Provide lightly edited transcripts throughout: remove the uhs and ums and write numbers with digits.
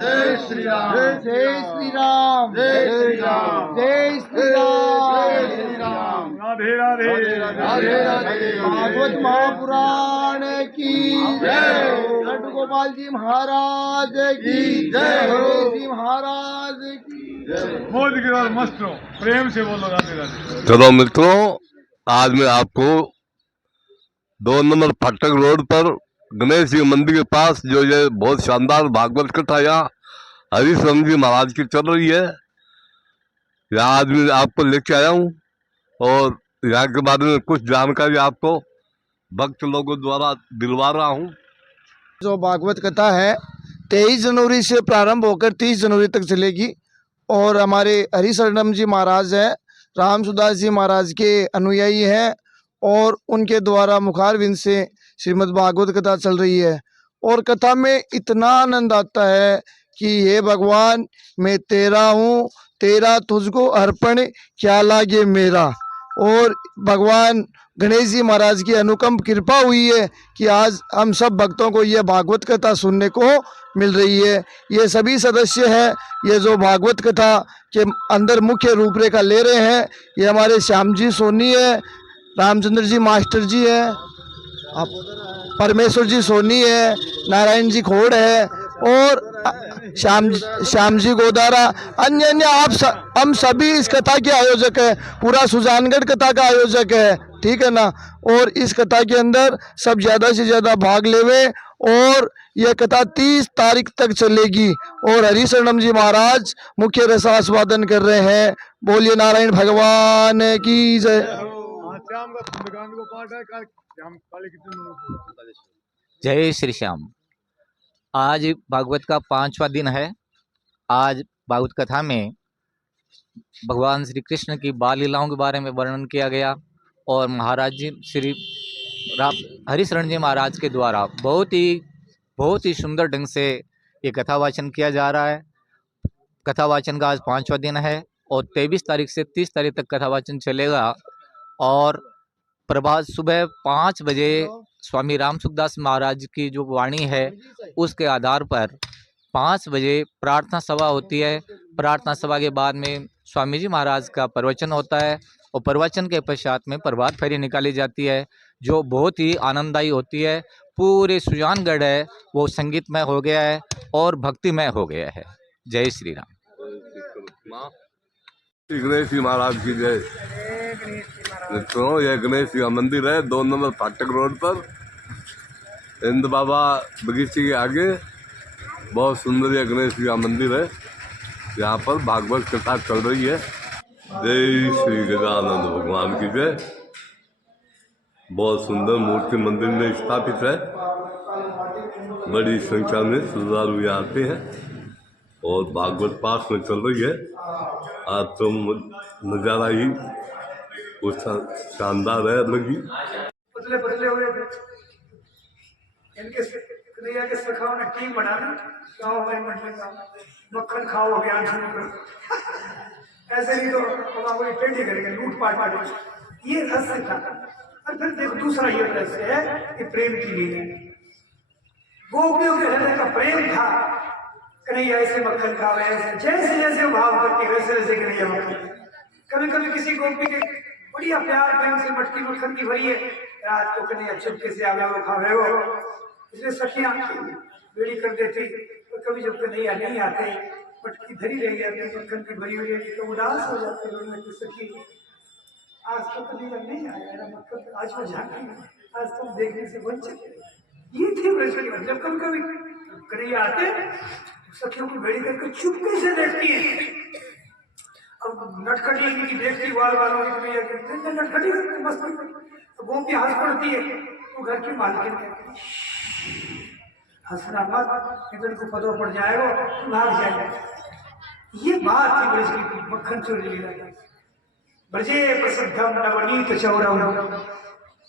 जय श्री राम, जय श्री राम, जय श्री राम, जय श्री राम, जय श्री राम। राधे राधे राधे राधे। भागवत महापुराण की जय हो। लड्डू गोपाल जी महाराज की जय हो। गणेश जी महाराज की मोदी की और मस्त हो, प्रेम से बोलो राधे राधे। चलो मित्रों, आज मैं आपको 2 नंबर फाटक रोड पर गणेश जी मंदिर के पास जो ये बहुत शानदार भागवत कथा यहाँ हरिशरण जी महाराज की चल रही है, यहाँ आज मैं आपको लेके आया हूँ और यहाँ के बारे में कुछ जानकारी आपको भक्त लोगों द्वारा दिलवा रहा हूँ। जो भागवत कथा है 23 जनवरी से प्रारंभ होकर 30 जनवरी तक चलेगी और हमारे हरिशरणम जी महाराज हैं, रामसुदास जी महाराज के अनुयायी हैं और उनके द्वारा मुखारविंद से श्रीमद् भागवत कथा चल रही है। और कथा में इतना आनंद आता है कि हे भगवान, मैं तेरा हूँ, तेरा तुझको अर्पण क्या लागे मेरा। और भगवान गणेश जी महाराज की अनुकंप कृपा हुई है कि आज हम सब भक्तों को यह भागवत कथा सुनने को मिल रही है। ये सभी सदस्य हैं, ये जो भागवत कथा के अंदर मुख्य रूपरेखा ले रहे हैं, ये हमारे श्याम जी सोनी है, रामचंद्र जी मास्टर जी हैं, आप परमेश्वर जी सोनी है, नारायण जी खोड़ है और श्याम जी गोदारा, अन्य अन्य हम सभी इस कथा के आयोजक है। पूरा सुजानगढ़ कथा का आयोजक है, ठीक है ना। और इस कथा के अंदर सब ज़्यादा से ज़्यादा भाग लेवे और यह कथा 30 तारीख तक चलेगी और हरिशरणम जी महाराज मुख्य रसास्वादन कर रहे हैं। बोलिए नारायण भगवान की जय। श्याम का सुंदरकांड को पाठ है, श्याम काली की जय श्री श्याम। आज भागवत का 5वां दिन है। आज भागवत कथा में भगवान श्री कृष्ण की बाल लीलाओं के बारे में वर्णन किया गया और महाराज जी श्री हरिशरण जी महाराज के द्वारा बहुत ही सुंदर ढंग से ये कथा वाचन किया जा रहा है। कथा वाचन का आज 5वां दिन है और 23 तारीख से 30 तारीख तक कथा वाचन चलेगा। और प्रभात सुबह 5 बजे स्वामी राम सुखदास महाराज की जो वाणी है उसके आधार पर 5 बजे प्रार्थना सभा होती है। प्रार्थना सभा के बाद में स्वामी जी महाराज का प्रवचन होता है और प्रवचन के पश्चात में प्रभात फेरी निकाली जाती है जो बहुत ही आनंददायी होती है। पूरे सुजानगढ़ है वो संगीतमय हो गया है और भक्तिमय हो गया है। जय श्री राम। गणेश जी महाराज की जय। मित्रों, यह गणेश जी का मंदिर है 2 नंबर फाटक रोड पर इंद बाबा बगीचे के आगे। बहुत सुंदर यह गणेश जी का मंदिर है, यहाँ पर भागवत कथा चल रही है। जय श्री गजानंद भगवान की जय। बहुत सुंदर मूर्ति मंदिर में स्थापित है, बड़ी संख्या में श्रद्धालु यहाँ आते हैं और भागवत पाठ में चल रही है। आज तो नज़ारा ही कुछ शानदार है, अलग ही। पतले पतले हुए थे, इनके कन्हैया के सखाओं ने टीम बनाना, गाँव में मक्खन खाओ अभियान शुरू करो। ऐसे नहीं तो हमारी पेटी करेंगे, लूट पाट। ये रहस्य था। और फिर देखो दूसरा ये रहस्य है कि प्रेम की लीला। गोपियों के हृदय का प्रेम था, कन्हैया ऐसे मक्खन खावे, ऐसे जैसे जैसे भाव करती वैसे वैसे कन्हैया मक्खन। कभी कभी किसी गोपी के बढ़िया प्यार प्रेम से मटकी मक्खन की भरी है, रात को कन्हैया चुपके से आवे वो खावे वो, इसलिए सखियां बेड़ी कर देती। और कभी जब कन्हैया नहीं आते, मटकी धरी रह जाती मक्खन की भरी हुई है, तो उदास हो जाते लोग। सखी आज तो कन्हैया नहीं आया, मेरा मक्खन आज वो झांकी, आज तुम देखने से वंचित। ये थी वैसे जब कभी कभी कन्हैया आते, सखियों को बेड़ी करके चुपके से देखती है। अब नटखटी की देखती वाल वालों की नटखटी मस्ती, तो गोपी हंस पड़ती है, तो घर की मालकिन हंसना मत, इधर को पदों पड़ जाएगा, भाग जाएगा। ये बात थी ब्रज की मक्खन चोरी लीला। ब्रजे प्रसिद्धम नवनीत चौरम,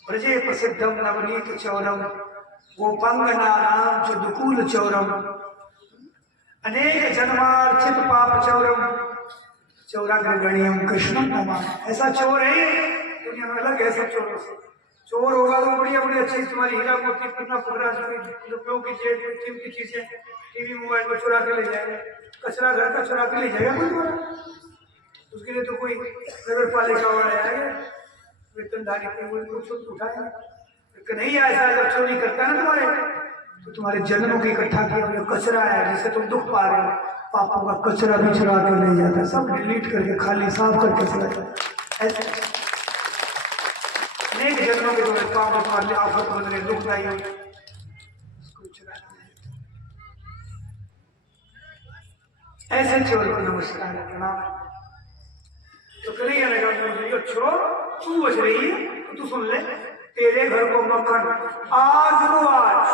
ब्रजे प्रसिद्धम नवनीत चौरम, गोपांगनानां च दुकूल चौरम, अनेक जन्मार्चित पाप चौरम, चौराग्रगण्यम कृष्णम नमामि। ऐसा चोर है दुनिया में, अलग है सब चोरों से। चोर होगा तो बढ़िया बढ़िया चीज तुम्हारी हीरा मोती कितना पकड़ा रुपयों की जेब में कीमती चीजें टीवी मोबाइल में चुरा के ले जाएगा, कचरा घर का चुरा के ले जाएगा कोई तुम्हारा, उसके लिए तो कोई नगर पालिका वाले आएंगे वेतनधारी कुछ उठाएंगे। नहीं ऐसा जब चोरी करता है ना तुम्हारे तो तुम्हारे जन्मों के इकट्ठा किया हुआ कचरा है जिससे तुम दुख पा रहे हो, पापों का कचरा भी चुरा के ले जाता है, सब डिलीट करके खाली साफ करके चला जाता है। अनेक जन्मों के तुम्हारे पाप तुम्हारे आफत बन रहे दुख आई ऐसे चोर को नमस्कार प्रणाम। तो कन्हैया ने कहा छोड़ तू बच रही है तो तू सुन ले, तेरे घर को मक्खन आज को आज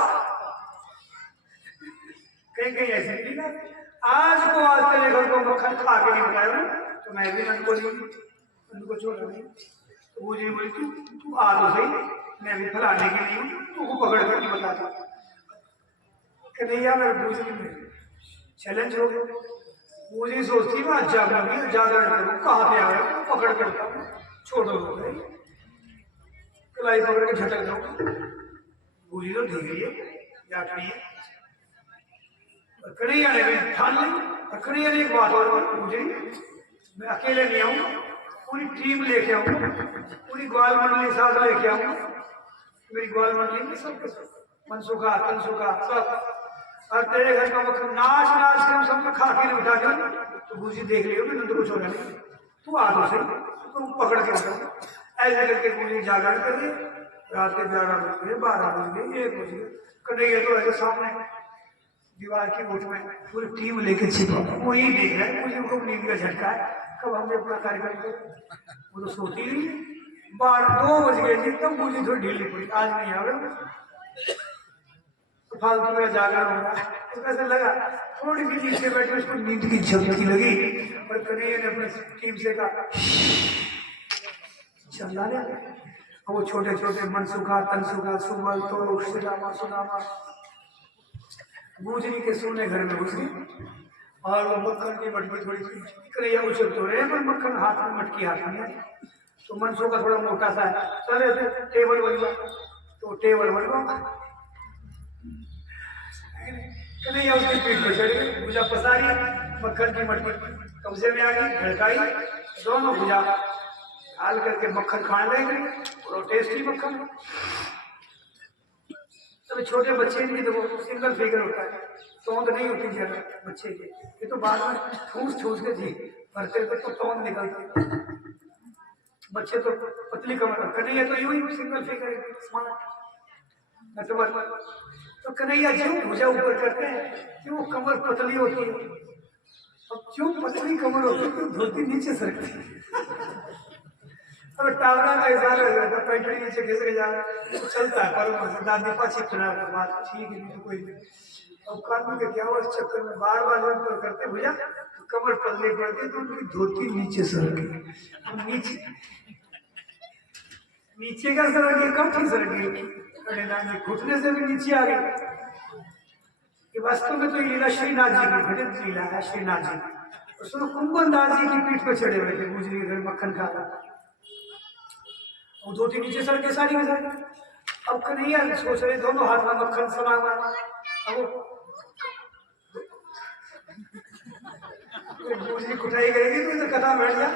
कहीं कहीं ऐसी नहीं ना, आज को आज तेरे घर को मक्खन खा के नहीं बताया तो मैं भी नंद को छोड़ रही तो वो जी बोली तू आ तो सही, मैं भी फैलाने के लिए तू पकड़ कर नहीं बताता। कन्हैया मेरे पूछने में चैलेंज हो गया, मुझे सोचती मैं जागरण करूँ कहाँ पे आया पकड़ कर छोड़ो हो गई कलाई पकड़ के झटक जाऊँ, बूझी तो ढील है याटनी है। कन्हैया ने भी ठान ली और कन्हैया ने एक बात और मुझे मैं अकेले नहीं आऊँ, पूरी टीम लेके आऊँ, पूरी ग्वाल मंडली साथ लेके आऊँ, मेरी ग्वाल मंडली में सब मनसुखा तनसुखा सब, और तेरे घर का मक्खन नाच नाच के हम सब खा के उठा कर तो बूझी देख लियो नंद को छोड़ा नहीं, तू आ तो सही तुम पकड़ के उठा। ऐसे करके बूझी जागरण कर दी, रात के 11 बज गए 12 बज गए 1 बज गए, कन्हैया तो ऐसे सामने दीवार की ओट में पूरी टीम लेके छिपा वो यही देख रहा है, मुझे खूब नींद का झटका है कब हमने अपना कार्यक्रम किया, वो तो सोती नहीं। 2 बज गए जी तब मुझे थोड़ी ढीली पड़ी, आज नहीं आ रहा फालतू में जागरण हो रहा है, तो ऐसा लगा थोड़ी सी नीचे बैठे उसको नींद की झपकी लगी और कन्हैया ने अपनी टीम से कहा चला ले, वो छोटे छोटे मनसुखा तनसुखा सुबल तो सुदामा सुदामा बूझनी के सोने घर में घुस गई और वो मक्खन की मटकी थोड़ी कन्हैया उछल तो रहे पर मक्खन हाथ में मटकी हाथ में है, तो मनसुखा थोड़ा मोटा सा है, चले टेबल बनवा तो टेबल बनवा कन्हैया उसकी पीठ पर चढ़ गई, भुजा पसारी मक्खन की मटकी कब्जे में आ गई, झड़काई दोनों भुजा हाल करके मक्खन खाने लगे और टेस्टी मक्खन। तब छोटे बच्चे भी देखो सिंगल फिगर होता है, तोंद नहीं होती ज्यादा बच्चे की, ये तो बाद में ठूस ठूस के जी भरते तो तोंद निकलती, बच्चे तो पतली कमर, कन्हैया तो यूं ही सिंगल फिगर स्मार्ट। तो कन्हैया जो भुजा ऊपर करते हैं क्यों कमर पतली होती है, अब क्यों पतली कमर होती है तो धोती नीचे सरकती है, अब टावरा का इशारा हो जाता है पैंटड़ी नीचे घिस के जा तो चलता है पर दादी पाछी खड़ा बात ठीक है नहीं तो कोई नहीं। अब कानून के क्या हुआ इस चक्कर में बार बार ऊपर करते भुजा तो कमर पतली पड़ती तो उनकी धोती नीचे सरकी, नीचे का सरकी कम की सरकी घुटने से भी नीचे आ गई। ये वास्तव में तो लीला श्रीनाथ जी की घटित लीला है, श्रीनाथ जी उसमें कुंभन दास जी की पीठ पर चढ़े हुए थे, गुजरी घर मक्खन खा रहा वो धोती नीचे सर के साड़ी के साथ। अब कन्हैया सोच रहे दोनों हाथ में मक्खन समा हुआ, अब गुजरी कुटाई करेगी तो इधर कथा बैठ जा,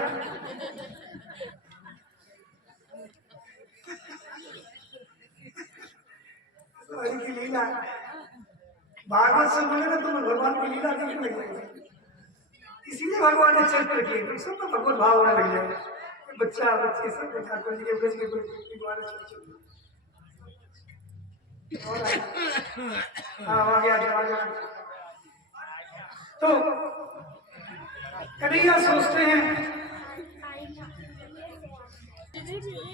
की लीला भागवत से बोले ना तुम्हें भगवान की लीला देखने लग जाएगी, इसीलिए भगवान ने चरित्र किए तो सब में भगवत भाव होने लग जाएगा, बच्चा बच्चे सब ठाकुर जी के ब्रज के तो कन्हैया सोचते हैं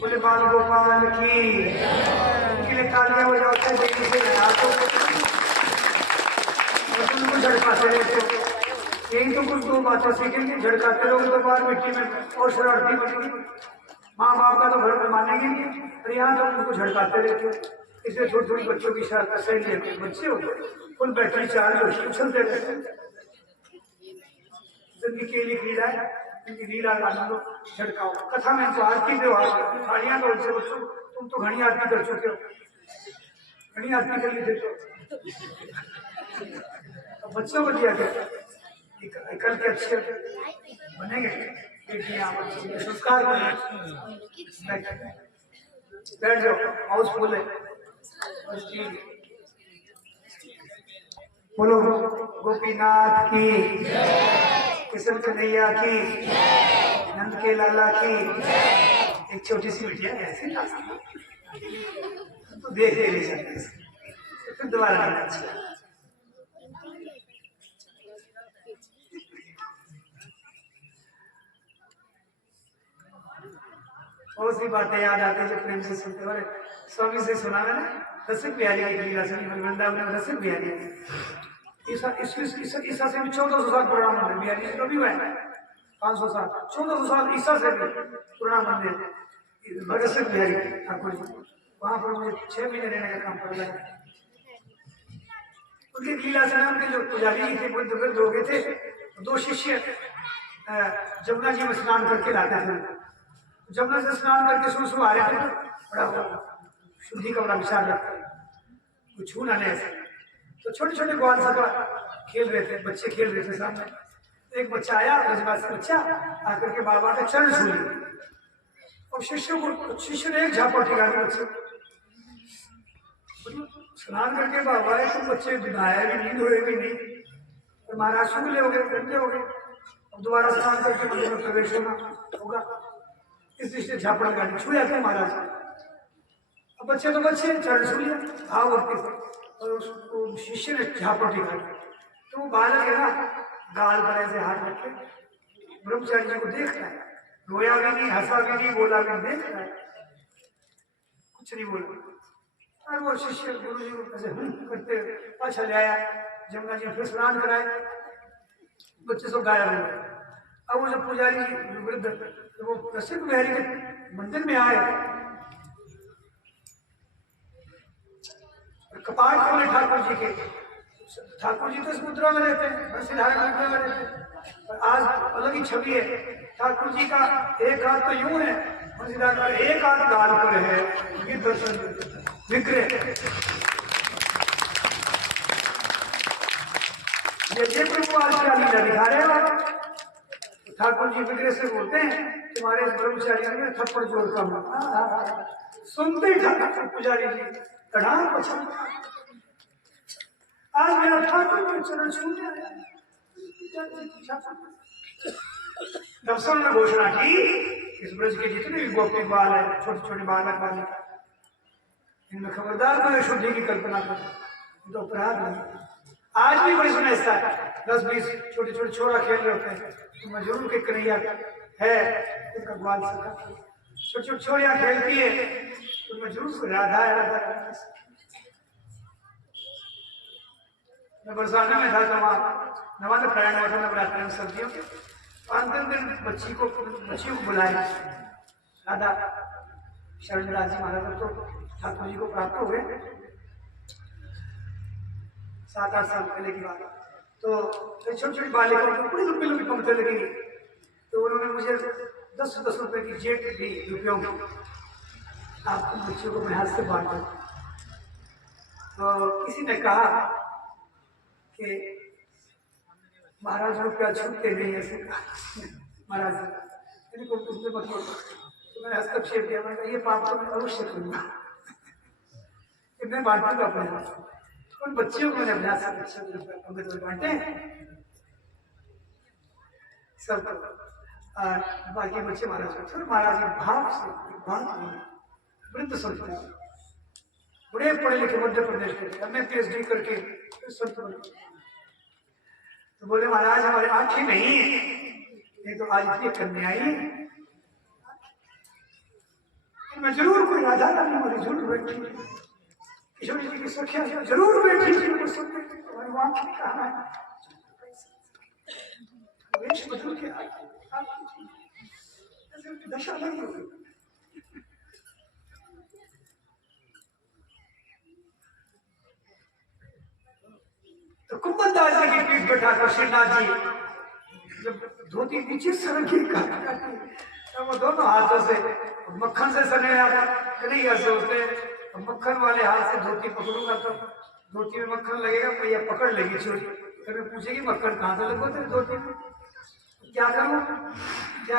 बोले बाल गोपाल की उनके लिए तालियां बजाते हैं देवी से उनको झड़काते रहते, यही तो कुछ 2 बातें सीखेंगे, झड़काते रहोगे तो बाहर मिट्टी में और शरारती बनेगी, माँ बाप का तो घर में मानेंगे नहीं, और यहाँ तो उनको झड़काते रहते, इसलिए छोटी छोटी बच्चों की शरारत सही लेते बच्चे होते फुल बैटरी चार्ज उछलते रहते, जिंदगी के लिए लीला है, इनकी लीला का आनंद झड़काओ। कथा में तो आरती व्यवहार थालियां तो उनसे बच्चों तुम तो घनी आरती कर चुके हो, घनी आरती कर ली थे तो बच्चों को दिया गया कल के अच्छे बनेंगे बेटियां संस्कार बने। बैठ जाओ, हाउसफुल है। बोलो गोपीनाथ की, कृष्ण कन्हैया की, नंद के लाला की। एक छोटी सी बिटिया ऐसे तो देख ले नहीं सकते, फिर दोबारा नहीं अच्छा। बहुत सी बातें याद आती है जो प्रेम से सुनते हो। स्वामी से सुना है ना, रसिक बिहारी की लीला सुनी वृंदावन में। रसिक बिहारी ईसा से भी 1400 साल पुराना मंदिर, बिहारी तो भी हुआ है 500 साल, 1400 साल ईसा से भी पुराना मंदिर रसिक बिहारी ठाकुर जी। वहां पर मुझे 6 महीने रहने का काम पड़ रहा है। उनकी लीला से उनके जो पुजारी जी थे बुद्ध वृद्ध हो गए थे, 2 शिष्य जमुना जी में स्नान करके लाते थे। जमुना से स्नान करके सुसु आ रहे थे, बड़ा शुद्धि का बड़ा विचार रखते कुछ छू ना ऐसे। तो छोटे छोटे ग्वाल सभा खेल रहे थे, बच्चे खेल रहे थे सामने। एक बच्चा आया, ब्रजवासी बच्चा आकर के बाबा का चरण छू लिया और शिष्य ने एक झापड़ टिका के बच्चे स्नान करके बाबा है तो बच्चे नहाया भी नहीं, धोए भी नहीं, और महाराज शुक्ल हो गए, गंदे हो गए। अब दोबारा स्नान करके मंदिर में प्रवेश होगा, इस दृष्टि झापड़ लगा दी, छू जाते हैं महाराज। अब बच्चे तो बच्चे चरण छू लिया भाव भक्ति से, और उसको शिष्य ने झापड़ दिखाई। तो वो बालक है ना, गाल पर ऐसे हाथ रखे ब्रह्मचारी जी को देख रहा है, रोया भी नहीं, हंसा भी नहीं, बोला भी नहीं, देख रहा है, कुछ नहीं बोला। और वो शिष्य गुरु जी को ऐसे करते पाछा ले आया, जमुना जी फिर स्नान कराए, बच्चे सब गायब हो गए। अब वो जब पुजारी वृद्ध वो रसिक बिहारी के मंदिर में आए, कपाट खोले ठाकुर जी के। ठाकुर जी तो इस मुद्रा में रहते हैं, बंसीधारा मुद्रा में रहते हैं, पर आज अलग ही छवि है। ठाकुर जी का एक हाथ तो यूं है बंसीधारा का, एक हाथ गाल पर है, ये दर्शन विग्रह। ये प्रभु आज क्या लीला दिखा रहे हो। ठाकुर जी विग्रह से बोलते हैं तुम्हारे ब्रह्मचारी ने थप्पड़ जोड़ का सुनते ही ठाकुर पुजारी जी कढ़ान पछाड़। आज मेरा ठाकुर को चरण छू लिया। दर्शन ने घोषणा की इस ब्रज के जितने भी गोपी बाल है, छोटे छोटे बालक बालिका, इनमें खबरदार मैं शुद्धि की कल्पना कर तो अपराध नहीं। आज भी बड़ी सुनैसा है, 10-20 छोटे छोटे छोरा खेल रहे होते हैं, तो मैं जरूर के कन्हैया है उनका ग्वाल सखा, छोटी छोटी छोरियां खेलती है तो मैं जरूर राधा है, राधा। मैं बरसाने में था, तो वहाँ नवादा प्रयाण हुआ था नवरात्र में सर्दियों के। अंतिम दिन बच्ची को बुलाया, राधा शरणदास जी महाराज तो ठाकुर जी को प्राप्त हो गए 7-8 साल पहले की बात। तो छोटी छोटी बालिकाओं को बड़ी लंबी लंबी पंक्ति लगी, तो उन्होंने मुझे 10-10 रुपए की जेट दी, रुपयों की, आपको बच्चों को अपने हाथ से बांट दो। तो किसी ने कहा कि महाराज रुपया छूटते नहीं, ऐसे कहा महाराज इनको उसने मतलब। तो मैंने हस्तक्षेप किया, मैंने कहा ये पाप तो मैं अवश्य करूंगा, मैं बांटूंगा अपने हाथ। उन बच्चियों को मैंने अभ्यास बांटे सब, और बाकी बच्चे महाराज को महाराज के भाव से बात वृद्ध संत बड़े पढ़े लिखे मध्य प्रदेश के, हमने PhD करके संत बने। तो बोले महाराज हमारे आंखें नहीं है, नहीं तो आज इतनी कन्याएं मैं जरूर कोई राधा रानी हमारी जरूर बैठी, किशोरी जी की सखिया जरूर बैठी थी, हमारी आंखें कहाँ है, वेश बदल के दशा नहीं होगी। तो कुंभनदास जी की पीठ बैठा कर श्रीनाथ जी जब धोती नीचे सरकी काटी, तब वो दोनों हाथों से मक्खन से सने आता कन्हैया से होते मक्खन वाले हाथ से धोती पकड़ूंगा तो धोती में मक्खन लगेगा, मैया पकड़ लेगी चोरी। फिर पूछेगी मक्खन कहाँ से लगो तेरे धोती में, क्या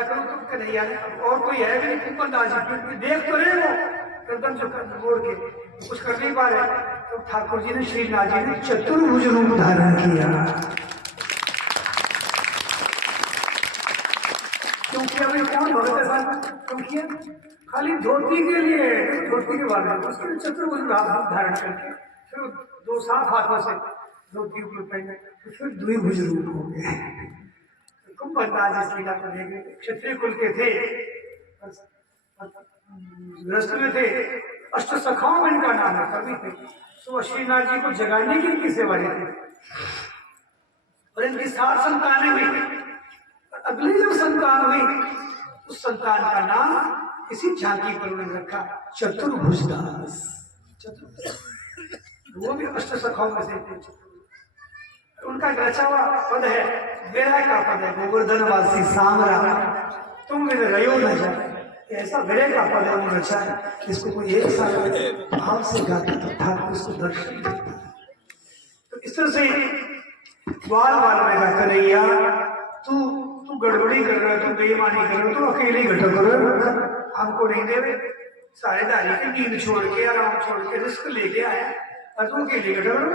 करूँ तुम कन्हैया ने और कोई है कि नहीं, कुंभदास देख तो रहे वो एकदम जो बोल के कुछ कर नहीं पा रहे। तो ठाकुर जी ने श्रीनाथ जी ने चतुर्भुज रूप धारण किया, क्योंकि अभी कौन भगत है क्योंकि खाली धोती के लिए, धोती के बाद उसके लिए चतुर्भुज रूप धारण करके फिर दो साफ हाथों से धोती ऊपर पहने तो फिर द्विभुज रूप हो गए। कुंभदास इस लीला को देख क्षत्रिय कुल के थे, गृहस्थ में थे, अष्ट सखाओं में इनका नाम है, कवि थे। तो श्रीनाथ जी को जगाने की इनकी सेवा थे और इनकी 7 संतानें हुई। अगली जब संतान हुई उस संतान का नाम इसी झांकी पर उन्होंने रखा चतुर्भुजदास। वो भी अष्ट सखाओं में से थे। उनका रचा हुआ पद है, विरह का पद है, गोवर्धनवासी सांवरा तुम मेरे रयो न जाए, ऐसा विरह का पद है उन्होंने रचा है। इसको कोई एक साल भाव से गाता तो ठाकुर उसको दर्शन देता। तो इस तरह से बाल में कहा कन्हैया तू गड़बड़ी कर रहा है, तू बेईमानी कर रहा है, तू अकेले ही घटक करो, हमको नहीं दे रहे। सारे दारी की नींद छोड़ के आराम छोड़ के रिस्क लेके आया और तू अकेले घटक करो।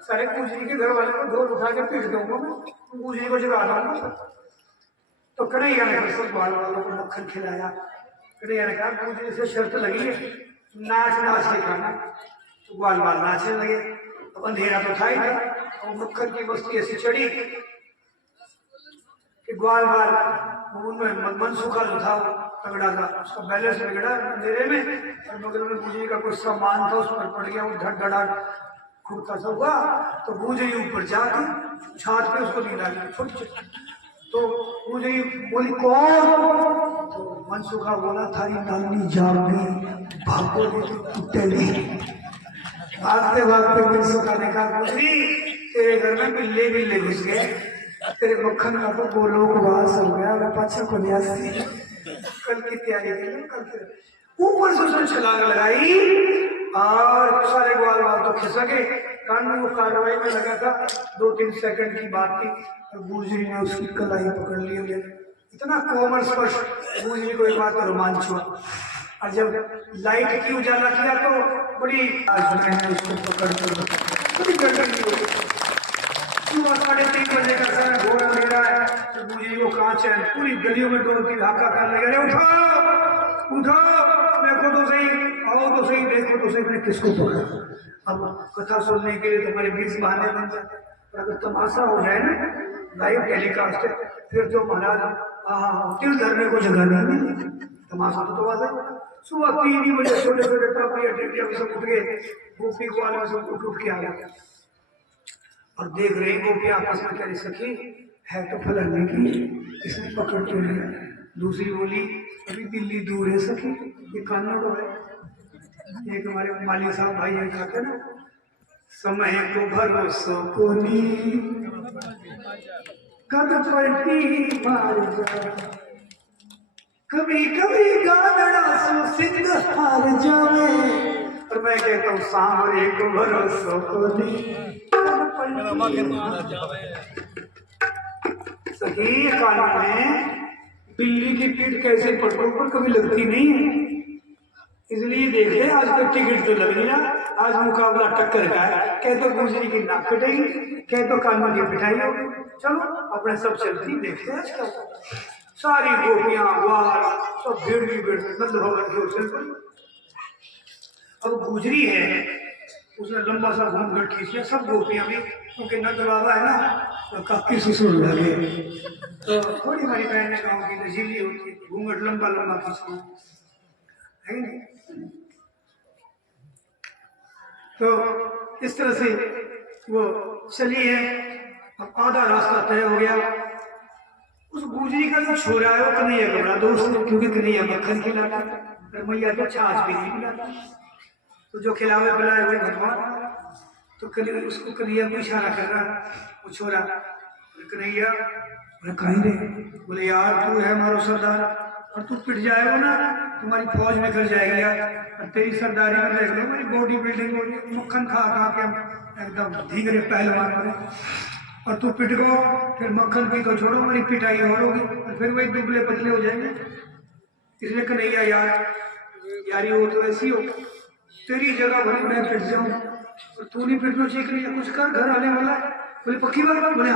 सारे पूजनी के घर वाले को ढोल उठा के पीट दूंगा मैं, पूजनी को जगा दूंगा। तो कन्हैया ने सब बाल वालों को मक्खन खिलाया। कन्हैया ने कहा पूजनी से शर्त लगी है नाच के खाना। तो बाल नाचने लगे। अब अंधेरा तो था ही था और मक्खन की मस्ती ऐसी चढ़ी कि ग्वाल उनमें मन सूखा जो था तगड़ा था, उसका बैलेंस बिगड़ा अंधेरे में और बगल में पूजनी का कुछ सामान था उस पर पड़ गया, वो धड़ खुड़का सा हुआ। तो पूजनी ऊपर जाके छात पे उसको नींद आ गई छोटी। तो पूजनी बोली कौन? तो मन सूखा बोला थारी नानी जागी भागो टूटे। भागते मन सूखा ने कहा पूजनी तेरे घर में बिल्ले घुस गए, तेरे मक्खन का तो गोलोकवास हो गया, मैं पाछा को न्यासी कल की तैयारी कर कल ऊपर से उसने छलांग लगाई और सारे ग्वाल तो खिसके। कानून वो कार्रवाई में लगा था, 2-3 सेकंड की बात थी और गुजरी ने उसकी कलाई पकड़ ली। इतना कोमल स्पर्श गुजरी को एक बात का रोमांच हुआ और जब लाइट की उजाला किया तो बड़ी उसको पकड़ कर सुबह 3:30 बजे का समय घोर अंधेरा है। तो मुझे वो कांच है पूरी गलियों में डोलती धाका करने लगे, उठो देखो तो सही, आओ तो सही, देखो तो सही मैंने किसको पकड़ा। अब कथा सुनने के लिए तुम्हारे 20 बहाने बन जाते, पर अगर तमाशा हो जाए ना लाइव टेलीकास्ट है फिर तो महाराज तिल धरने को जगह नहीं। तमाशा तो तमाशा सुबह 3 बजे छोटे टापिया सब उठ गए, गोपी ग्वाल सब उठ के आ गया और देख रहे गोपियां आपस में कह रही सखी है तो फलाने की, इसने पकड़ के लिया। दूसरी बोली अभी दिल्ली दूर है सखी, ये कानून तो है। एक हमारे माली साहब भाई है कहते ना समय को भरोसा कोनी कद पलटी मार जा, कभी गादड़ा सो सिद्ध हार जावे। और मैं कहता हूँ सांवरे को भरोसा कोनी सही। कानून में बिल्ली की पीठ कैसे पटरों पर कभी लगती नहीं है, इसलिए देख ले आज तक टिकट तो लग लिया, आज मुकाबला टक्कर का है। कह तो गुजरी की नाक कटेगी, कह तो कानून की पिटाई होगी। चलो अपने सब चलती देखते हैं आजकल सारी गोपियां ग्वाल सब भीड़ की भीड़ नंद भवन के अवसर पर। अब गुजरी है उसने लंबा सा घूमघट खींचा, सब गोपियां भी क्योंकि नंद बाबा है ना तो काफी सुसुर लगे। तो थोड़ी हमारी बहन ने गाँव की नजीली होती है, घूमघट लंबा खींचना है नहीं। तो इस तरह से वो चली है। अब आधा रास्ता तय हो गया। उस गुजरी का जो छोरा है वो कन्हैया का बड़ा दोस्त, क्योंकि कन्हैया मक्खन खिलाता और मैया तो छाछ भी नहीं पिलाता, तो जो खिलावे पिलाए हुए भगवान। तो उसको कन्हैया को इशारा कर रहा वो छोरा, कन्हैया कहीं दे। बोले यार तू है हमारा सरदार, और तू पिट जाएगा ना तुम्हारी फौज में कर जाएगी यार। और तेरी सरदारी में देख लो मेरी बॉडी बिल्डिंग हो रही, मक्खन खा के हम एकदम धीरे पहलवान हो रहे। और तू पिट गो फिर मक्खन पी तो छोड़ो, मेरी पिटाई और होगी और फिर वही दुबले पतले हो जाएंगे। इसलिए कन्हैया यारी हो तो ऐसी हो, तेरी जगह भले मैं पिट जाऊं और तू नहीं पिटना चाहिए। कुछ कर, घर आने वाला बोले पक्की बात बोले।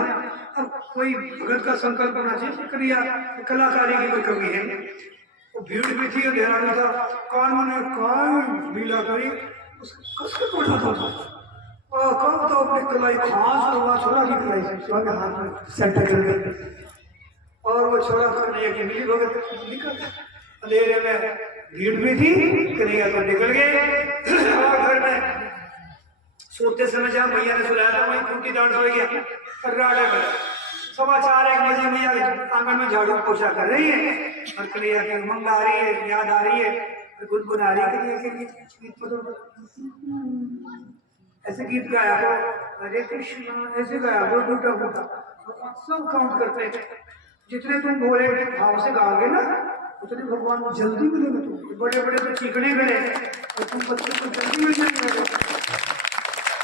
अब कोई भगत का संकल्प होना चाहिए। कन्हैया कलाकारी की कोई कमी है, वो भीड़ भी थी, अंधेरा भी था, कान मिला करी उसके पड़ा था कब तो अपनी कलाई खास और छोरा की कलाई से हाथ में सेट कर गए और वो छोरा कन्हैया की मिली भगत निकल अंधेरे में। भीड़ भी थी, कन्हैया तो निकल गए घर में। सोते समय जहाँ भैया ने सुलाया था वही खूंटी डांट हो गया। 1:15 बजे मैया आंगन में झाड़ू पोछा कर रही है और कन्हैया की उमंग आ रही है, याद आ रही है, गुनगुना रही है। ऐसे गीत गाया वो हरे कृष्णा, ऐसे गाया वो टूटा फूटा सब काउंट करते हैं। जितने तुम बोले भाव से गाओगे ना उतने भगवान जल्दी मिलेंगे। तुम बड़े बड़े तो चीखने गए और तुम बच्चे को जल्दी मिल जाएंगे।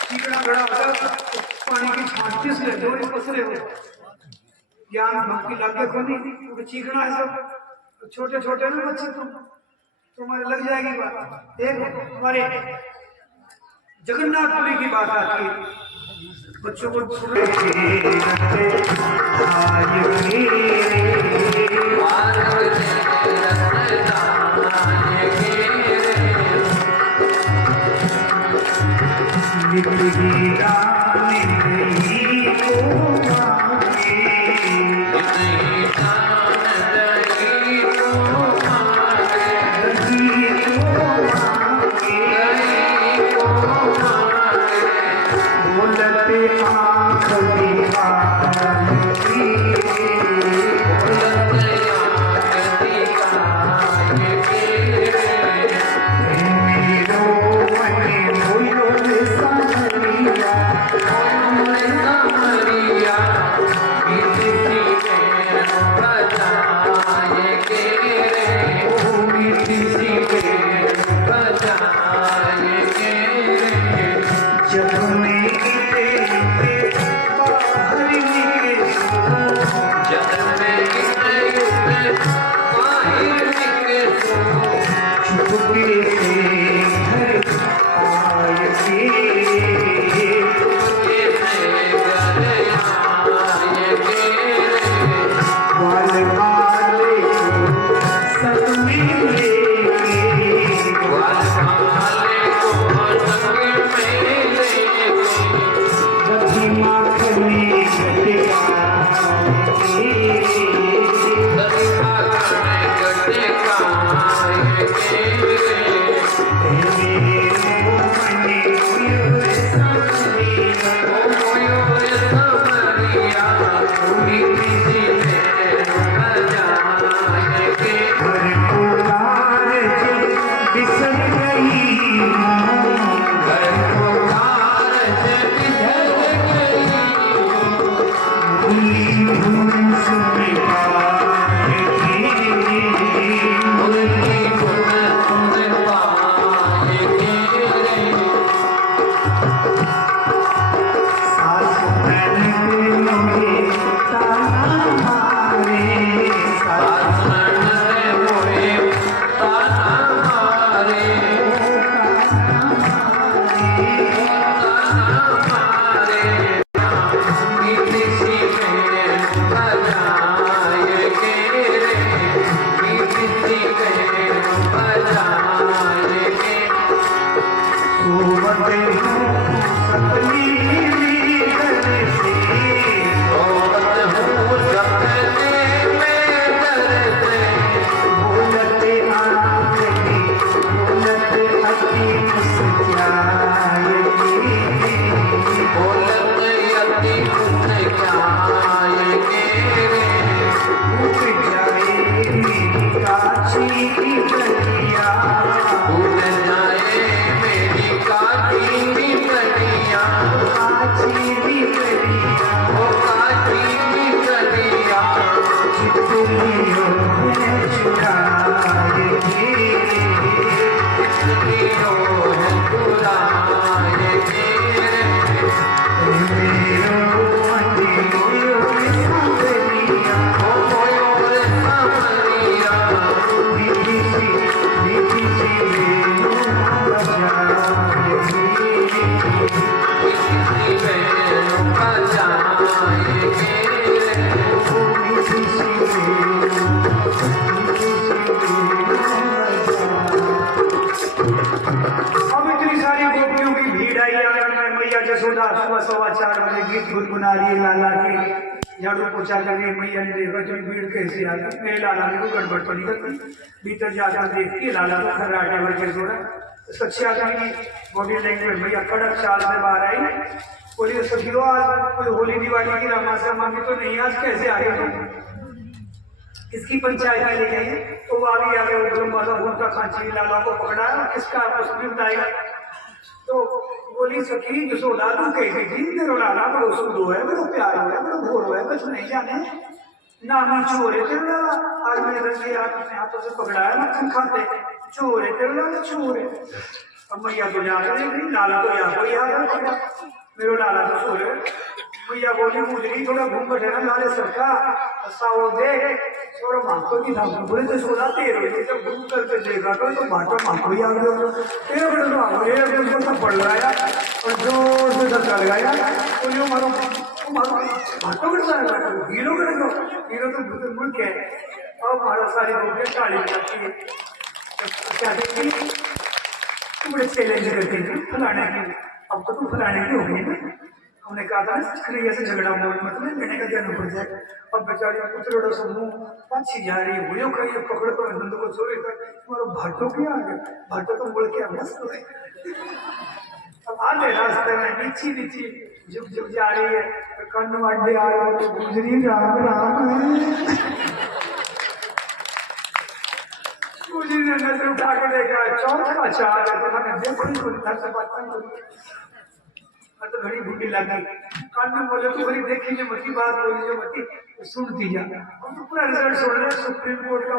चीखना बड़ा होता पानी की छांटी से लेते हो पसरे हो, ज्ञान भक्ति लागे को नहीं क्योंकि चीखना है सब छोटे छोटे ना बच्चे तुम्हारे लग जाएगी बात। एक हमारे जगन्नाथपुरी की बात आती है, बच्चों को मैया जसोदा सुबह 4:15 बजे गीत गुनगुना रही है लाला के, झाड़ू पोछा करके मैया ने देखा जो भीड़ कैसे आ गई, मेरे लाला ने को गड़बड़ तो नहीं करती, भीतर जाकर देखती लाला को खर्राटे भर के जोड़ा। सच्ची आदमी की बॉडी लैंग्वेज भैया कड़क चाल से बाहर आई, बोलिए सखियो आज कोई होली दिवाली की रामाशा मांगी तो नहीं, आज कैसे आ गए तुम, इसकी पंचायत में ले गई। तो वो आगे उनका खांची लाला को पकड़ा, किसका आपको बताएगा। तो बोली सखी जसोदा तू कैसे थी, मेरा लाला बड़ो सुधो है, बड़ो प्यार है, बड़ो भोरो है, कुछ नहीं जाने नाम छोरे तेरे लाला, आज मैंने रंगे अपने हाथों से पकड़ा है, मक्खन खाते छोरे तेरे लाला छोरे। अब मैया तो जा रही लाला तो यहाँ कोई याद रखेगा, मेरे लाला तो छोरे। मैया बोली मुझे थोड़ा घूम है ना लाले सरका साओ दे थोड़ा मांको की धाम बोले तो सोना तेरे जब घूम करके देखा तो बाटा मांको ही आ गया, तेरे बड़े तो आ गए बिल्कुल सब पड़ लगाया और जोर से धक्का लगाया, बोलियो मारो बाटो कर जाएगा हीरो करेगा, हीरो तो मुड़ के और मारा सारी रोटियां काली जाती है। क्या देखी बड़े चैलेंज करते हैं फलाने की, अब तो तुम फलाने की हो गई ना, हमने कहा था कन्हैया से झगड़ा मोल मतलब मैंने का जाना पड़ जाए। अब बेचारी पुतलोड़ा समूह पाछी जा रही है, वो कहीं पकड़ तो नंद को चोरी कर तुम्हारा भाटो क्या आ गया, भाटो तो बोल के मस्त है। अब आधे रास्ते में नीची नीची झुक झुक जा रही है, कन्न वाडे आ रहे हो तो गुजरी राम राम गुजरी ने नजर उठा के देखा चौथा चार है, तो मैंने देखो ही घर से बात तो घड़ी भूटी लगी, कान में बोले तो घड़ी देखी जो मती बात बोली जो मती सुनती जा। अब तो पूरा रिजल्ट सुन रहे, सुप्रीम कोर्ट का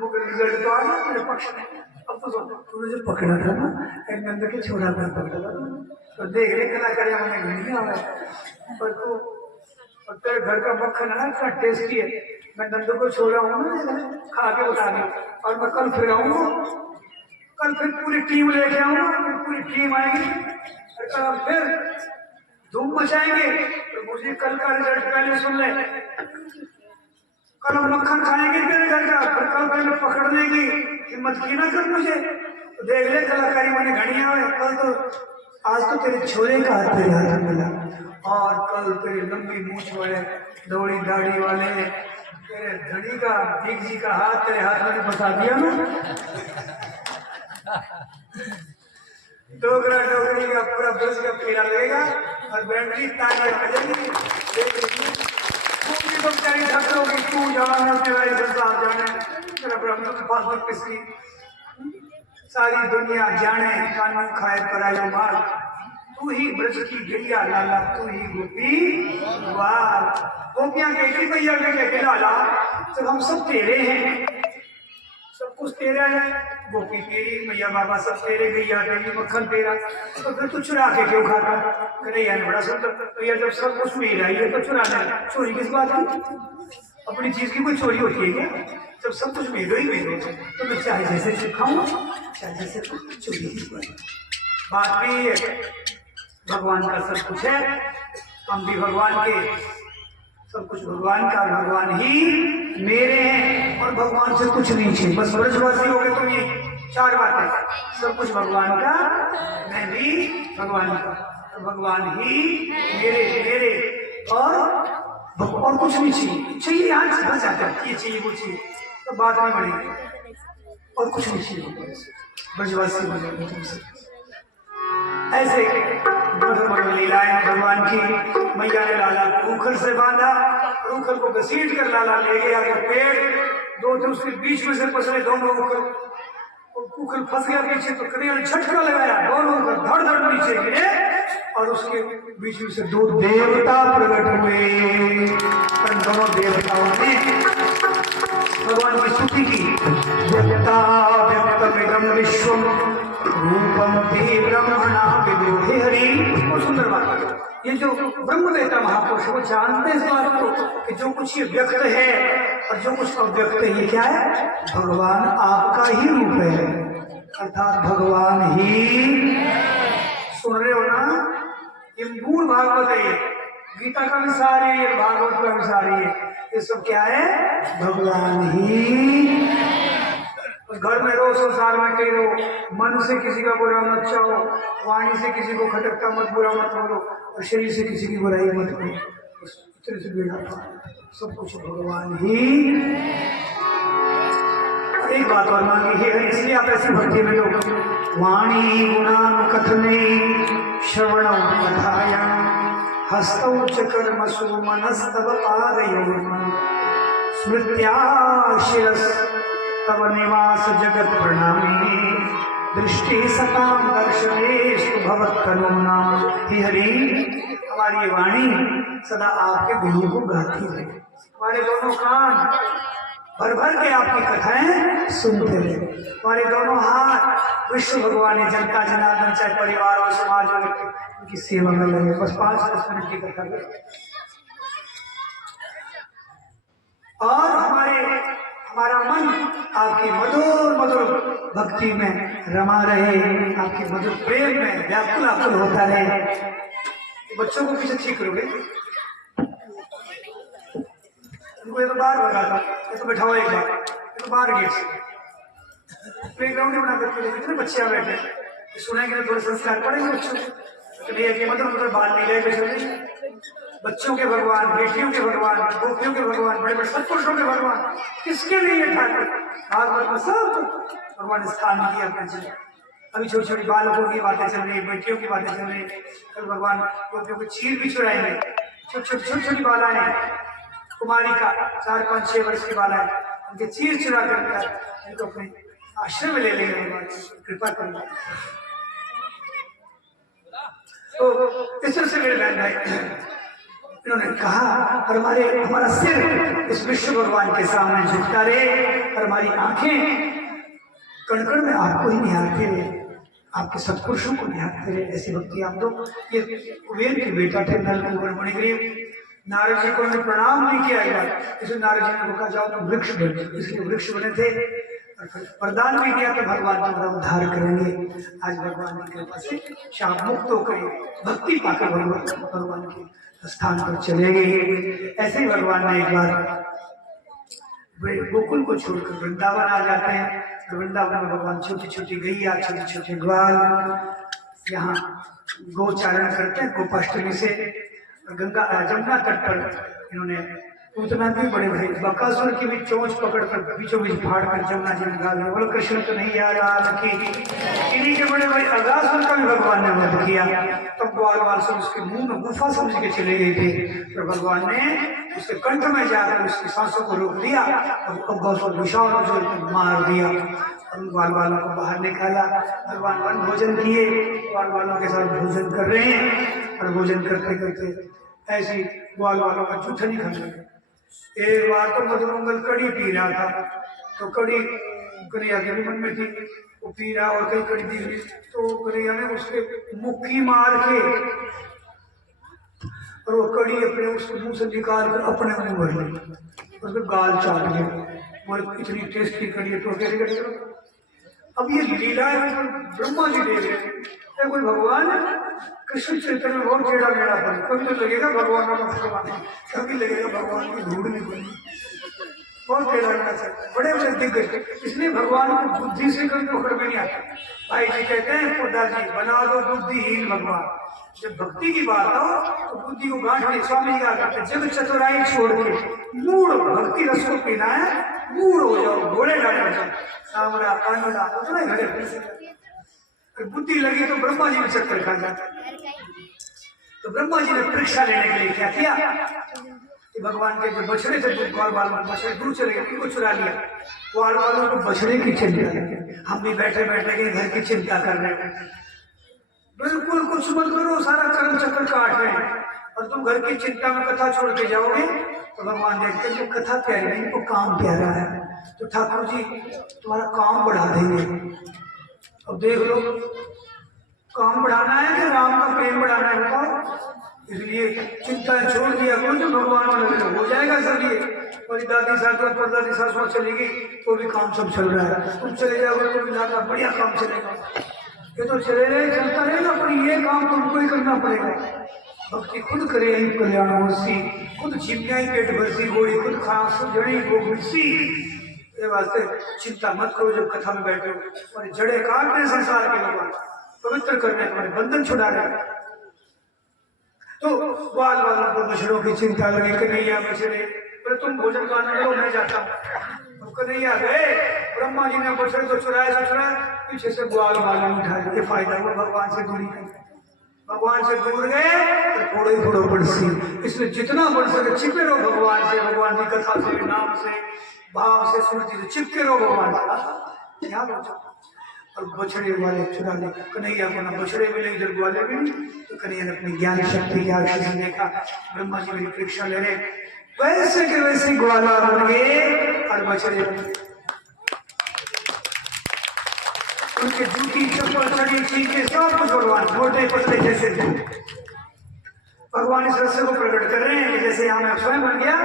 मुख्य रिजल्ट तो आ गया मेरे पक्ष में। अब तो तूने जो पकड़ा था ना एक नंद के छोड़ा था पकड़ा था तो देख ले कला करे मैंने घड़ी आ पर तो तेरे घर का मक्खन है ना इतना टेस्टी है, मैं नंद को छोड़ा हूँ ना खा के बता दी, और मैं कल फिर आऊंगा, कल फिर पूरी टीम लेके आऊंगा, पूरी टीम आएगी फिर धूम मचाएंगे। तो मुझे कल का रिजल्ट पहले सुन ले, कल हम मक्खन खाएंगे तेरे घर का, फिर कल पहले पकड़ने की हिम्मत की ना कर मुझे, तो देख ले कलाकारी मैंने घड़िया है, कल तो आज तो तेरे छोरे का हाथ तेरे हाथ में मिला, और कल तेरे लंबी मूछ वाले दौड़ी दाढ़ी वाले तेरे धड़ी का दीग जी का हाथ तेरे हाथ में फंसा दिया ना। डोगरी का पूरा ब्रश का पेड़ा लगेगा और बैटरी ताने बजेगी, पूरी बच्चाई ढक्करों की तू जाना तेरा संसार जाने, तेरा ब्रह्म के पास में किसी सारी दुनिया जाने, कानून खाए पराया माल, तू ही ब्रज की गैया लाला, तू ही गोपी वाल। गोपियां कहती भैया के लाला जब हम सब तेरे हैं, सब कुछ तेरा है, गोपी तेरी मैया बाबा सब तेरे, गैया तेरी मक्खन तेरा, तो फिर तू चुरा के क्यों खाता। कन्हैया ने बड़ा सुंदर भैया जब सब कुछ मेरा ही है तो चुराना, चोरी किस बात की, अपनी चीज की कोई चोरी होती है क्या, जब सब कुछ मेरो ही मेरो तो मैं चाहे जैसे खाऊं चाहे जैसे चोरी की बात भी है। भगवान का सब कुछ है, हम भी भगवान के, सब कुछ भगवान का, भगवान ही मेरे हैं और भगवान से कुछ नहीं चाहिए। बस ब्रजवासी हो गए तो ये चार बातें, सब कुछ भगवान का, मैं भी भगवान का, तो भगवान ही मेरे और कुछ नहीं चाहिए आज बस जाता है, ये चाहिए वो चाहिए तो बात नहीं बढ़ेगी, और कुछ नहीं चाहिए, ब्रजवासी हो जाएंगे तुमसे। ऐसे मधुर लीलाएं भगवान की। मैया ने लाला को उखल से बांधा, उखल को घसीट कर लाला ले गया तो पेड़ दो थे उसके बीच में से पसरे दोनों उखल फंस गया पीछे, तो कन्हैया ने झटका लगाया, दोनों उखल धड़ धड़ नीचे गिरे और उसके बीच में से दो देवता प्रकट हुए। दोनों देवताओं ने भगवान की स्तुति की, व्यक्ता व्यक्तमिदं विश्वम रूपम ते ब्रह्मणा विदुहे हरि। बहुत सुंदर बात, ये जो ब्रह्मवेत्ता महापुरुष वो जानते इस बात को कि जो कुछ ये व्यक्त है और जो कुछ अव्यक्त है ये क्या है, भगवान आपका ही रूप है, अर्थात भगवान ही। सुन रहे हो ना, ये मूल भागवत है, गीता का भी सार है, ये भागवत का भी सार है, ये सब क्या है, भगवान ही। और घर में रहो, संसार में कहीं रहो, मन से किसी का बुरा मत चाहो, वाणी से किसी को खटकता मत, बुरा मत बोलो, और शरीर से किसी की बुराई मत करो। इतने से बेड़ा सब कुछ भगवान ही। एक बात और मांगी है, इसलिए आप ऐसी भक्ति में लोग वाणी गुणान कथने श्रवण कथाया हस्तौ च कर्मसु मनस्तव पादयोर्मन स्मृत्या शिरस तव निवास जगत प्रणामी दृष्टि सताम दर्शनेस्तु भवत्करुणा। हे हरि, हमारी ये वाणी सदा आपके गुणों को गाती है, हमारे दोनों कान भर भर के आपकी कथाएं सुनते रहे, हमारे दोनों हाथ विश्व भगवान जनता जनार्दन चाहे परिवार और समाज और उनकी सेवा में लगे। बस 5-10 मिनट की कथा है। और हमारा मन आपकी मधुर मधुर भक्ति में रमा रहे, आपके मधुर प्रेम में व्याकुल आकुल होता रहे। बच्चों को पीछे ठीक करोगे, उनको ये तो बाहर भगा दो, ये तो बैठाओ एक बार, ये तो बाहर गेट से प्ले ग्राउंड बना करके कितने बच्चे बैठे सुनेंगे, थोड़े संस्कार पड़ेंगे बच्चों को। भैया कि मतलब बाल नहीं गए चल बच्चों के भगवान, बेटियों के भगवान, गोपियों के भगवान, बड़े बड़े सत्पुरुषों के भगवान, किसके लिए ठाकुर भागवत में सब भगवान स्थान दिया अपने जीवन। अभी छोटी छोटी बालकों की बातें चल रही, बेटियों की बातें चल रही, कल भगवान गोपियों को चीर भी चुराएंगे। छोटी छोटी बालाएं, कुमारी का 4-5-6 वर्ष की बालाएं, उनके चीर चुरा कर इनको अपने आश्रम में ले लेंगे, भगवान कृपा करेंगे। तो इस तरह से मेरे बहन भाई इन्होंने कहा, और हमारा सिर इस विश्व भगवान के सामने झुकता रहे, और हमारी आंखें कण कण में आपको ही निहारते रहे, आपके सत्पुरुषों को निहारते रहे। ऐसी भक्ति आप दो। ये कुबेर के बेटा थे नलकुबर मणिग्रीव, नारद जी को उन्होंने प्रणाम नहीं किया एक बार, इसलिए नारद जी ने कहा जाओ तुम वृक्ष बने, इसलिए वृक्ष बने थे। वरदान भी दिया कि भगवान तुम्हारा उद्धार करेंगे। आज भगवान की कृपा से शाप मुक्त होकर भक्ति पाकर भगवान के स्थान पर चले गए। ऐसे ही भगवान ने एक बार गोकुल को छोड़कर वृंदावन आ जाते हैं। वृंदावन में भगवान छोटी छोटी गैया, छोटे छोटे ग्वाल यहाँ गोचारण करते हैं गोपाष्टमी से। गंगा जमुना तट पर इन्होंने पूतना भी बड़े भाई बकासुर की भी चोंच पकड़कर बीचों बीच फाड़ कर जमुना जी में डाल दिया। बोलो कृष्ण तो नहीं आ रहा कि इन्हीं के बड़े भाई अगासुर का भी भगवान ने वध किया। तब ग्वाल वाल सब उसके मुंह में गुफा समझ के चले गए थे, तो भगवान ने उसके कंठ में जाकर उसकी सांसों को रोक दिया और अगासुर विशाल मार दिया और ग्वाल वालों को बाहर निकाला। भगवान वन भोजन किए, ग्वाल वालों के साथ भोजन कर रहे हैं और भोजन करते करते ऐसी ग्वाल वालों का जूठा नहीं खा गए। एक बार तो मधुमंगल कड़ी पी रहा था, तो कड़ी कन्हैया के भी मन में थी, वो पी रहा और कई कड़ी दी, तो कन्हैया ने उसके मुक्की मार के और वो कड़ी अपने उसके मुंह से निकाल कर अपने मुंह भर ली, उसके गाल चाट गया। बोले इतनी टेस्टी कड़ी है तो कैसे करेगा। अब ये लीला है ब्रह्मा जी दे रहे, कोई भगवान कृष्ण चरित्र में बहुत टेढ़ा मेढ़ा पड़े, कभी तो लगेगा भगवान का भगवान, कभी लगेगा भगवान की धूड़ नहीं पड़ी, बहुत टेढ़ा मेढ़ा चलता। बड़े बड़े दिग्गज, इसलिए भगवान को बुद्धि से कभी पकड़ में नहीं आता। भाई जी कहते हैं खुदा जी बना दो बुद्धिहीन भगवान। जब भक्ति की बात हो तो बुद्धि को गांठ के स्वामी जी करते, जब चतुराई छोड़ के मूड भक्ति रस को पीना है, मूड हो जाओ, घोड़े गाड़े हो जाओ, सांवरा कानूड़ा उतना घड़े फिर बुद्धि लगी तो ब्रह्मा जी में चक्कर खा जाते। तो ब्रह्मा जी ने परीक्षा लेने के लिए क्या किया कि भगवान के जो बछड़े थे ग्वाल वालों बछड़े दूर चले गए, उनको चुरा लिया। ग्वाल वालों को बछड़े की चिंता है, हम भी बैठे बैठे के घर की चिंता कर रहे हैं। बिल्कुल कुछ मत करो, सारा कर्म चक्कर काट रहे हैं और तुम घर की चिंता में कथा छोड़ के जाओगे तो भगवान देखते हैं जो कथा प्यारी नहीं, इनको काम प्यारा है, तो ठाकुर जी तुम्हारा काम बढ़ा देंगे। अब देख लो काम बढ़ाना है कि राम का प्रेम बढ़ाना है बताओ। इसलिए चिंता छोड़ दिया करो, जो भगवान में हो जाएगा सब। ये मेरी दादी सासू परदादी सासू चलेगी तो भी काम सब चल रहा है, तुम चले जाओगे तो भी ज्यादा बढ़िया काम चलेगा। ये तो चले रहे चलता रहेगा, पर ये काम तुमको ही करना पड़ेगा। भक्ति खुद करे कल्याण होसी, खुद छिपियाई पेट भरसी गोड़ी, खुद खास जड़ी गोग मिसी। ये वास्ते चिंता मत करो जब कथा में बैठे हो। और जड़े काटने संसार के भगवान, पवित्र करने, तुम्हारे बंधन छुड़ा रहे। तो बाल बालों को बछड़ों की चिंता लगी, कन्हैया बछड़े, बोले तुम भोजन खाने लो, मैं जाता हूँ। तो कन्हैया गए, ब्रह्मा जी ने बछड़े तो चुराया, पीछे से ग्वाल बालों उठा के फायदा हुआ, भगवान से दूरी कर। भगवान से दूर गए तो थोड़े थोड़ो बढ़सी, इसलिए जितना बढ़ सके चिपके रहो भगवान से, भगवान की कथा से, नाम से, भाव से, स्मृति से चिपके रहो भगवान से। क्या बोलते और बछड़े वाले चुरा ले, कन्हैया को ना बछड़े मिले इधर ग्वाले भी नहीं। तो कन्हैया ने अपनी ज्ञान शक्ति की आंखों से देखा ब्रह्मा जी मेरी परीक्षा ले रहे, वैसे के वैसे ग्वाला बन गए और बछड़े बन गए। उनके जूती चप्पल चढ़ी चीखे सब कुछ भगवान, मोटे पतले जैसे थे। भगवान इस रहस्य को प्रकट कर रहे हैं कि जैसे यहाँ मैं स्वयं बन गया,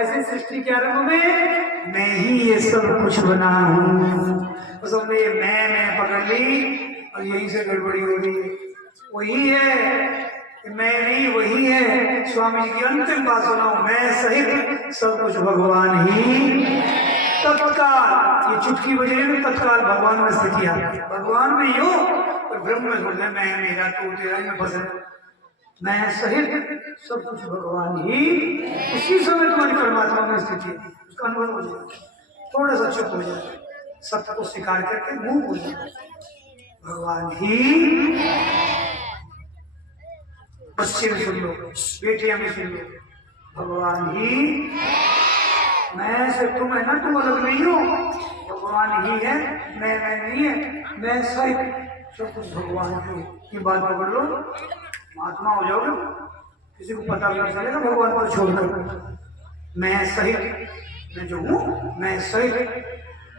ऐसे सृष्टि के आरंभ में मैं ही ये सब कुछ बना हूँ। बस हमने ये मैं पकड़ ली और यहीं से गड़बड़ी हो रही है। वही है कि मैं नहीं, वही है। स्वामी जी की अंतिम बात सुनाओ, मैं सहित सब कुछ भगवान ही। तत्काल ये चुटकी बजे में तत्काल भगवान में स्थिति आती है। भगवान में यूं और ब्रह्म में बोलते मैं मेरा तू तेरा, मैं बस मैं सहित सब कुछ भगवान ही। उसी समय तुम्हारी परमात्मा में स्थिति है, उसका अनुभव हो जाए। थोड़ा सा चुप हो जाए, सत्य को स्वीकार करके मुंह हो जाए भगवान ही। बच्चे भी सुन लो, बेटियां भी सुन लो, भगवान ही। मैं से तुम है ना, तुम अलग नहीं हो, भगवान ही है। मैं नहीं है, मैं सहित सब कुछ भगवान ही। ये बात पकड़ लो, महात्मा हो जाओगे, किसी को पता भी नहीं चलेगा भगवान को छोड़कर। मैं सहित, मैं जो हूँ मैं सहित,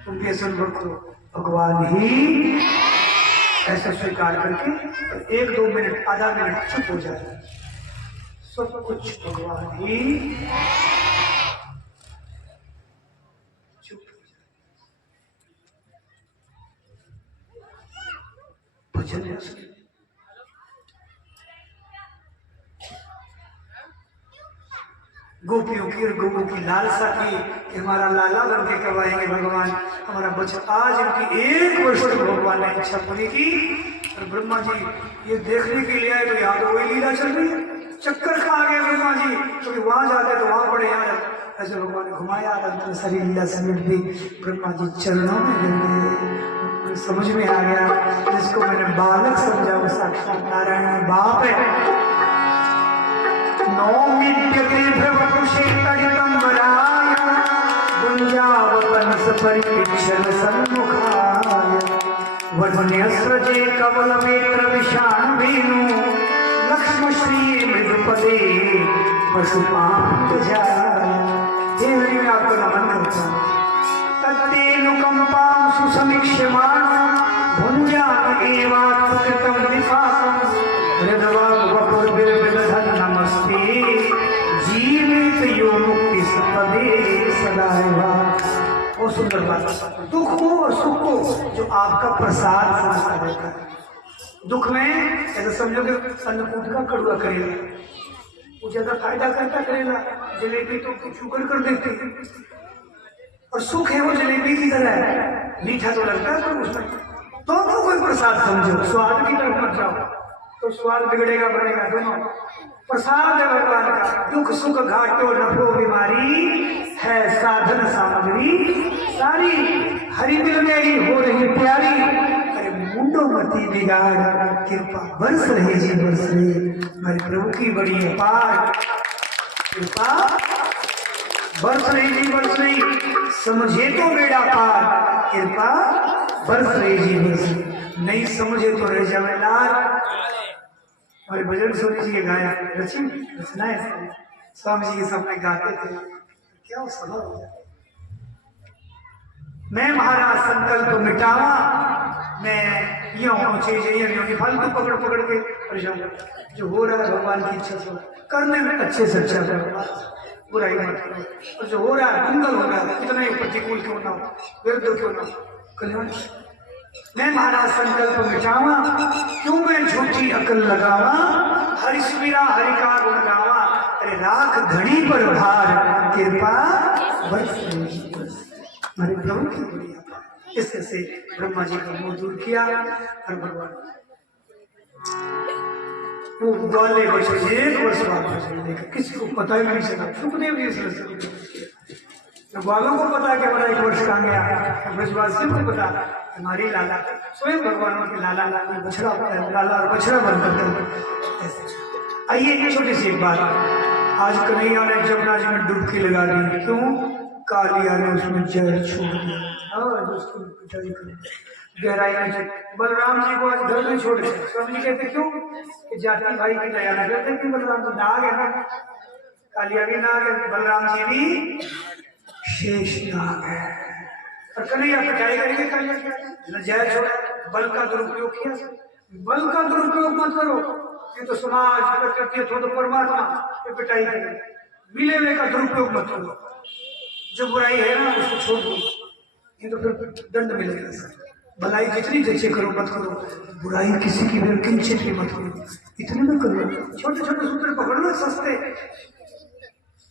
तुम भी ऐसा अनुभव करो भगवान ही। ऐसा स्वीकार करके 1-2 मिनट, आधा मिनट चुप हो जाए, सब कुछ भगवान ही। गोपियों की और गोपों की लालसा थी कि हमारा लाला बन के कब आएंगे भगवान, हमारा बच्चा। आज इनकी 1 वर्ष तक भगवान ने इच्छा पूरी की और ब्रह्मा जी ये देखने के लिए आए तो यहाँ तो वही लीला चल रही है। चक्कर खा गए ब्रह्मा जी, क्योंकि तो वहां जाते तो वहां पड़े, यहाँ ऐसे भगवान ने घुमाया, अंतर सारी लीला समेट दी। ब्रह्मा जी चरणों में गिर गए, समझ में आ गया जिसको मैंने बालक समझा वो साक्षात नारायण में बाप है। नौमिद्यते भवकुशेतरितंबराय गुंजावतंस परिक्षण सन्मुखाय वन्यस्रजे कमलमेत्र विशान वेणु लक्ष्मश्री मृदुपदे पशुपांतजाय। हे हरि, मैं आपको नमन करता हूँ। तत्तेनुकंपां सुसमीक्ष्यमाण भुञ्जान एवात्कृतं विपाकं हृदवाग्वपुर्भिर्विदधन् नमस्ते जीवित यो मुक्ति सपदे सदैव। वो सुंदर बात, दुख को और सुख को जो आपका प्रसाद समझता रहता है। दुख में ऐसा समझो कि अन्नकूट का कड़ुआ करेला, वो ज्यादा फायदा करता करेला, जलेबी तो शुगर कर देती है। और सुख है वो जलेबी की तरह है, मीठा तो लगता है पर उसमें तो कोई प्रसाद समझो, स्वाद की तरफ मत जाओ तो स्वाद बिगड़ेगा बढ़ेगा दोनों। प्रसाद है भगवान का। दुख सुख घाटो नफो बीमारी है साधन सामग्री सारी, हरि मिल गई हो रही प्यारी। अरे मुंडो मती बिगाड़ कृपा बरस रही जी बरस रही, हमारे प्रभु की बड़ी अपार कृपा बरस रही जी बरस रही। समझे तो बेड़ा पार कृपा बरस रही जी बरस रही, नहीं समझे तो रह जावे लाल। हमारे भजन सोनी जी गाया रचना है, स्वामी जी के सामने गाते थे, क्या सभा हो जाए। मैं महाराज संकल्प मिटावा, मैं ये होना चाहिए ये नहीं होनी, फालतू पकड़ पकड़ के परेशान करता। जो हो रहा है भगवान की इच्छा से करने में अच्छे से अच्छा करो, बुराई मत करो। और जो हो रहा है मंगल हो रहा है, कितना ही प्रतिकूल क्यों ना हो, विरुद्ध क्यों ना हो, कल्याण। मैं महाराज संकल्प मिटावा, क्यों मैं झूठी अकल लगावा, हरि सुमिरा हरि का गुण गावा। अरे राख घड़ी पर भार कृपा बरस रही। हमारे प्रभु की बढ़िया बात। इससे से ब्रह्मा जी का मोह दूर किया और भगवान वो ग्वाले बचे एक वर्ष वापस लेकर किसी को पता ही नहीं चला। सुखदेव जी से तो ग्वालों को पता कि हमारा एक वर्ष कहाँ गया, ब्रजवासियों को पता हमारी लाला स्वयं भगवान के लाला लाला बछड़ा लाला और बछड़ा बनकर ऐसे। आइए एक छोटी सी एक बात, आज कन्हैया ने जमुना जी में डुबकी लगा दी, क्यों? कालिया ने उसमें जहर छोड़ दिया और उसकी पिटाई कर गहराई में। बलराम जी को आज घर में छोड़ दिया। स्वामी जी कहते क्यों कि जाति भाई की दया न करते कि बलराम जी नाग है ना, कालिया भी नाग है, बलराम जी भी शेष नाग है। और कन्हैया पिटाई करेंगे, कालिया जहर छोड़ा, बल का दुरुपयोग किया। बल का दुरुपयोग मत करो, ये तो समाज करती है, तो परमात्मा ये पिटाई करे। मिले हुए का दुरुपयोग मत करो, जो बुराई है ना उसको छोड़ दो, ये तो फिर दंड मिलेगा सर। भलाई जितनी जैसे करो मत करो, बुराई किसी की भी किंचित भी मत करो, इतने में करो। छोटे छोटे सूत्र पकड़ लो सस्ते,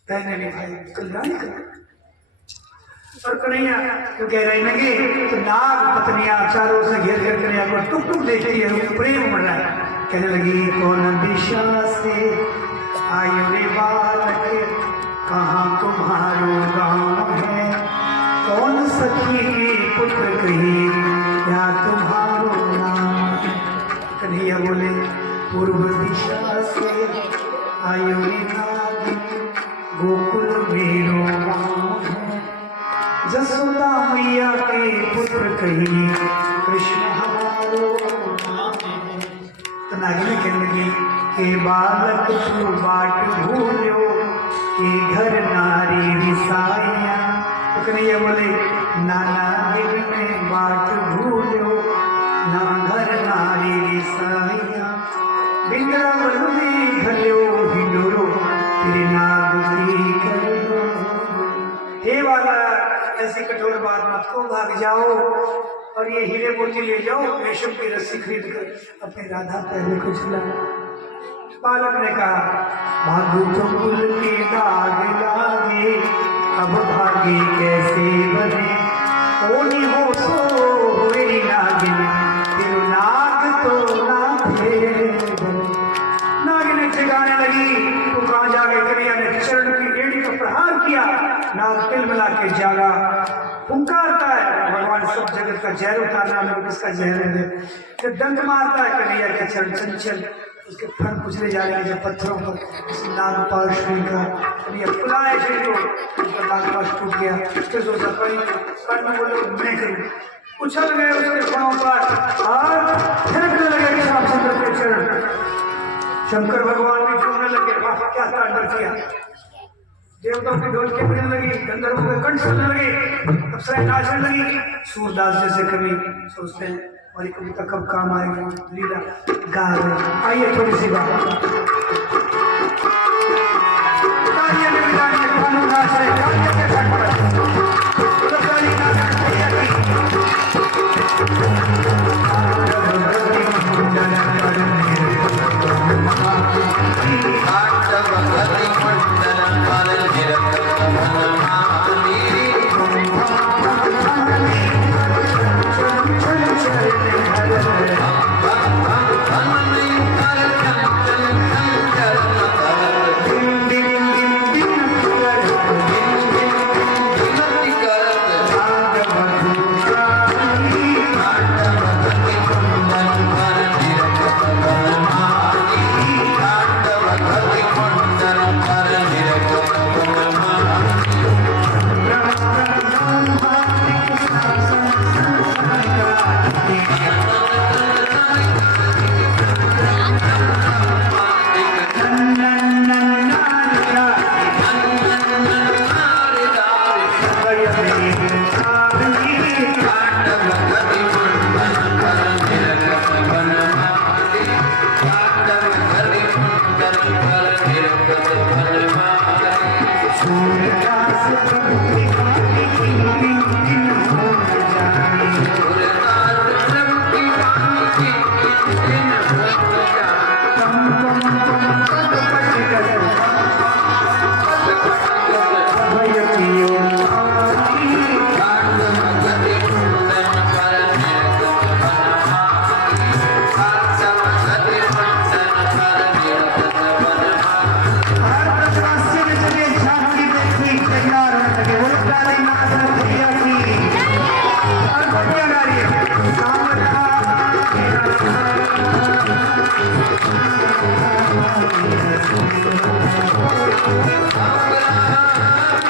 पहने नहीं भाई कल्याण करो। और कन्हैया तो गहराई में गई तो नाग पत्नियां चारों से घेर घेर कन्हैया को टुक टुक देखती है, प्रेम बढ़ रहा है। कहने लगी कौन दिशा से आयु रे बालक, कहाँ तुम्हारो गाँव है, कौन सखी के पुत्र कही या तुम्हारो नाम। कन्हैया बोले पूर्व दिशा से आयु रे नागिन, गोकुल मेरो गाँव है, जसोदा मैया के पुत्र कही कृष्ण हमारो नाम है। तो नागिन कहने लगी के बालक तू बाट भूलो, के घर नारी रिसाइया। तो कन्हैया बोले नाना दिल में बाट भूलो, ना घर नारी रिसाइया, बिगड़ा बन में घलो हिंडोरो, तेरे नाग की कर लो। हे वाला ऐसी कठोर बात मत को, भाग जाओ और ये हीरे मोती ले जाओ, रेशम की रस्सी खरीद कर अपनी राधा पहले को झुला। बालक ने कहा भागो तो कुल के दाग लागे, अब भागी कैसे बने, ओनी हो सो होई नागिन, फिर नाग तो ना थे बने। नागिन ठिकाने लगी तो कहाँ जाके कन्हैया ने चरण की एड़ी को प्रहार किया, नाग तिल मिला के जागा, पुकारता है भगवान सब जगत का जहर उतारना, लोग किसका जहर है, फिर डंक मारता है कन्हैया के चरण चंचल, उसके फन कुचले जा रहे हैं जब पत्थरों पर, किसी नागपाल श्री का कन्हैया फुलाए श्री को, उसका नागपाल टूट गया। फिर सोचा पर में बोले मैं करूँ, उछल गए उसके पाँव पर और फेंकने लगे रामचंद्र के चरण। शंकर भगवान भी झूमने लगे, वाह क्या तांडव किया। देवताओं की ढोल के बजने लगी, गंधर्वों के कंठ सुनने लगे, अप्सराएं नाचने लगी। सूरदास जैसे कवि सोचते हैं और कविता कब काम आएगी, लीला गा रहे। आइए थोड़ी सी बात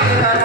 मेरा